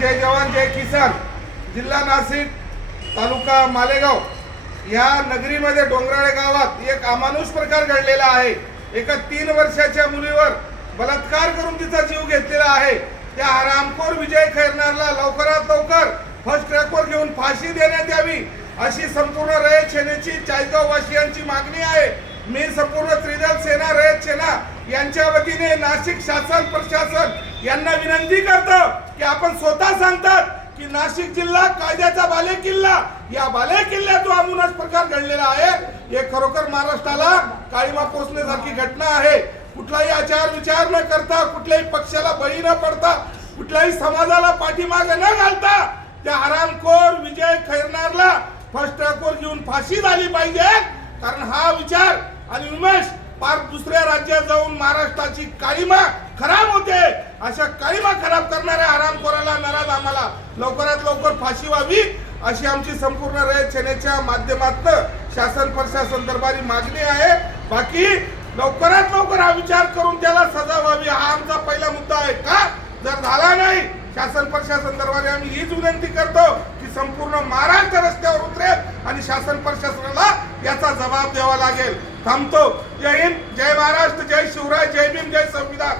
जय जवान जय किसान। जिल्हा नाशिक, तालुका मालेगाव या नगरीमध्ये डोंगराळे गावात एक अमानुष प्रकार घडलेला आहे। एका 3 वर्षाच्या मुलीवर बलात्कार करून तिचा जीव घेतलेला आहे। त्या हरामखोर विजय खैरनारला लवकरात लवकर फर्स्ट ट्रॅकवर घेऊन फाशी देण्यात यावी अशी संपूर्ण रयत सेनेची चाळीसगाव वासियांची मागणी आहे। मी संपूर्ण त्रिदल सेना रयत सेना यांच्या वतीने नाशिक शासन प्रशासन यांना विनंती करतो की आपण स्वतः सांगतात की नाशिक जिल्हा कायद्याचा बालेकिल्ला, या बालेकिल्ल्यात जो अमानुष प्रकार घडलेला आहे हे खरोखर महाराष्ट्राला काळीमा पोचण्यासारखी घटना आहे। कुठलाही आचार विचार न करता, कुठल्याही पक्षाला बळी न पडता, कुठल्याही समाजाला पाठीमागे न घालता त्या हरामखोर विजय खैरनारला फर्स्ट ट्रॅकवर घेऊन फाशी झाली पाहिजे। कारण हा विचार आणि उमेश पार दुसऱ्या राज्यात जाऊन महाराष्ट्राची काळीमा खराब होते। अशा काळीमा खराब करणाऱ्या हरामखोराला आम्हाला लवकरात लवकर फाशी व्हावी अशी आमची संपूर्ण रयत सेनेच्या माध्यमातून शासन प्रशासन दरबारी मागणी आहे। बाकी लवकरात लवकर हा विचार करून त्याला सजा व्हावी हा आमचा पहिला मुद्दा आहे। का जर झाला नाही शासन प्रशासन दरबारी आम्ही हीच विनंती करतो की संपूर्ण महाराष्ट्र रस्त्यावर उतरेल आणि शासन प्रशासनाला याचा जबाब द्यावा लागेल। थांबतो। जय हिंद, जय महाराष्ट्र, जय शिवराय, जय भीम, जय संविधान।